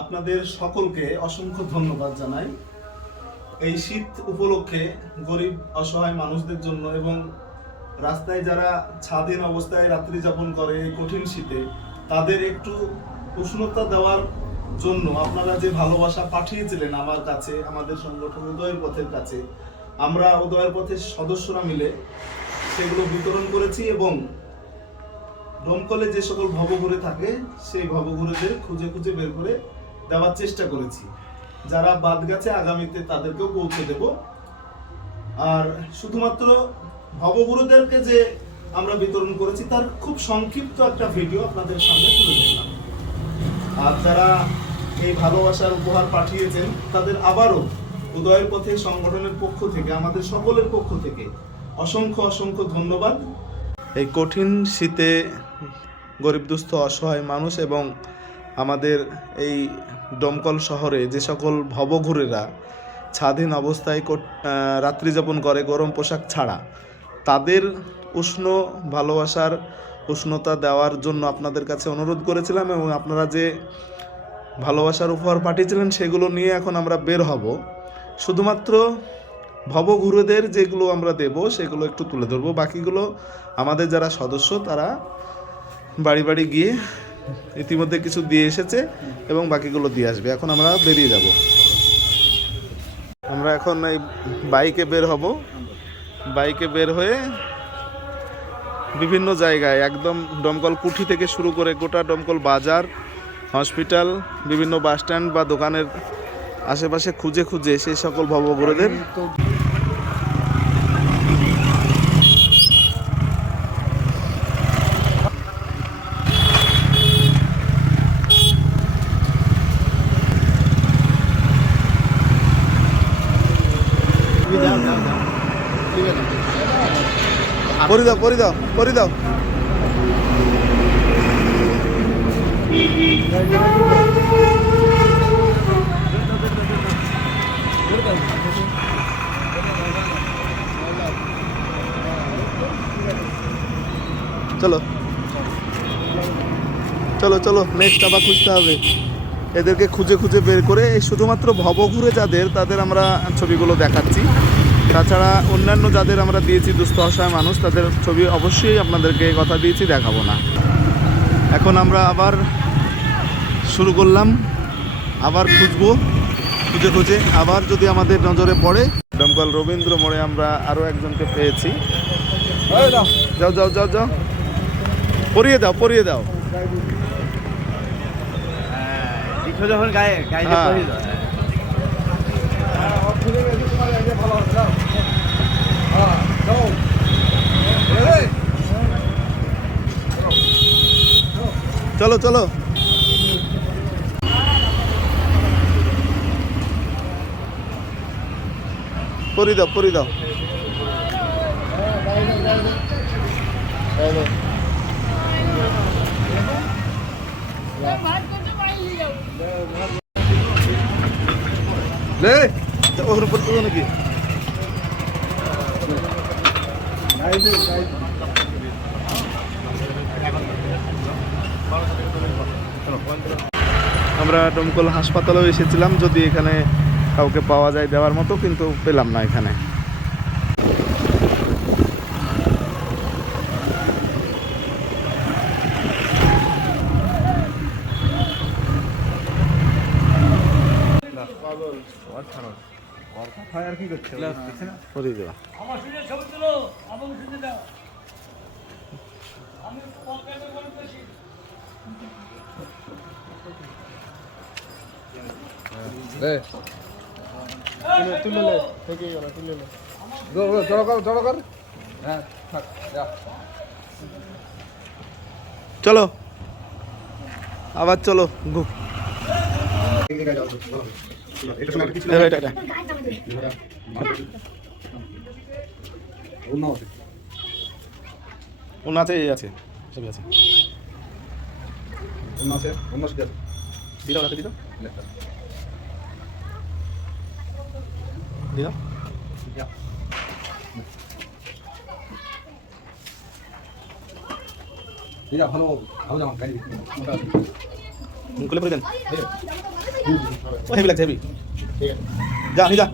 আপনাদের সকলকে অসংখ্য ধন্যবাদ জানাই। এই শীত উপলক্ষে গরিব, অসহায় মানুষদের জন্য এবং রাস্তায় যারা স্বাধীন অবস্থায় রাত্রি যাপন করে এই কঠিন শীতে, তাদের একটু উষ্ণতা দেওয়ার জন্য আপনারা যে ভালোবাসা পাঠিয়েছিলেন আমার কাছে, আমাদের সংগঠন উদয়ের পথের কাছে, আমরা উদয়ের পথের সদস্যরা মিলে সেগুলো বিতরণ করেছি এবং দমকলে যে সকল ভবঘুরে থাকে, সেই ভবঘুরেদের খুঁজে খুঁজে বের করে দেওয়ার চেষ্টা করেছি। যারা বাদ গেছে আগামীতে তাদেরকেও পৌঁছে দেব। আর শুধুমাত্র ভবগুরুদেরকে যে আমরা বিতরণ করেছি, তার খুব সংক্ষিপ্ত একটা ভিডিও আপনাদের সামনে তুলে ধরলাম। আর যারা এই ভালোবাসার উপহার পাঠিয়েছেন, তাদের আবারও উদয়ের পথে সংগঠনের পক্ষ থেকে, আমাদের সকলের পক্ষ থেকে অসংখ্য অসংখ্য ধন্যবাদ। এই কঠিন শীতে গরিব দুস্থ অসহায় মানুষ এবং আমাদের এই দমকল শহরে যে সকল ভবঘুরেরা স্বাধীন অবস্থায় কট- আহ, রাত্রি যাপন করে গরম পোশাক ছাড়া তাদের উষ্ণ ভালোবাসার উষ্ণতা দেওয়ার জন্য আপনাদের কাছে অনুরোধ করেছিলাম এবং আপনারা যে ভালোবাসার উপহার পাঠিয়েছিলেন সেগুলো নিয়ে এখন আমরা বের হব। শুধুমাত্র ভবঘুরেদের যেগুলো আমরা দেব সেগুলো একটু তুলে ধরবো। বাকিগুলো আমাদের যারা সদস্য তারা বাড়ি বাড়ি গিয়ে ইতিমধ্যে কিছু দিয়ে এসেছে এবং বাকিগুলো দিয়ে আসবে। এখন আমরা বেরিয়ে যাব। আমরা এখন এই বাইকে বের হব। বাইকে বের হয়ে বিভিন্ন জায়গায় একদম দমকল কুঠি থেকে শুরু করে গোটা দমকল বাজার, হসপিটাল, বিভিন্ন বাস স্ট্যান্ড বা দোকানের আশেপাশে খুঁজে খুঁজে সেই সকল ভবগুরুদের চলো। চলো চলো নেক্সট আবার খুঁজতে হবে। এদেরকে খুঁজে খুঁজে বের করে শুধুমাত্র ভবঘুরে যাদের, তাদের আমরা ছবিগুলো দেখাচ্ছি। তাছাড়া অন্যান্য যাদের আমরা দিয়েছি দুস্থ অসহায় মানুষ তাদের ছবি অবশ্যই আপনাদেরকে কথা দিয়েছি দেখাবো না। এখন আমরা আবার শুরু করলাম আবার খুঁজবো খুঁজে খুঁজে। আবার যদি আমাদের নজরে পড়ে দমকল রবীন্দ্র মোড়ে আমরা আরও একজনকে পেয়েছি। যাও যাও যাও যাও। পরিয়ে দাও পরিয়ে দাও। যখন গায়ে গায়ে হ্যাঁ। পড়ি দাও। চলো চলো। পরি দাও পরি দাও। লে ওর উপর নাকি? আমরা দমকল হাসপাতালেও এসেছিলাম, যদি এখানে কাউকে পাওয়া যায় দেওয়ার মতো, কিন্তু পেলাম না এখানে। আর ছবি তুলো পেয়েছি জড়ো কর জড়ো কর হ্যাঁ থাক যা। চলো। আবার চলো ঘু। এটা, এটা, এটা। অন্য আছে। এই আছে সবই আছে। দিদাও রাতে দিদাও দিদাও ভালো ভালো জামা গাড়ি খুলে পড়ে দেন। ও হেভি লাগছে হেভি। যা আমি যা।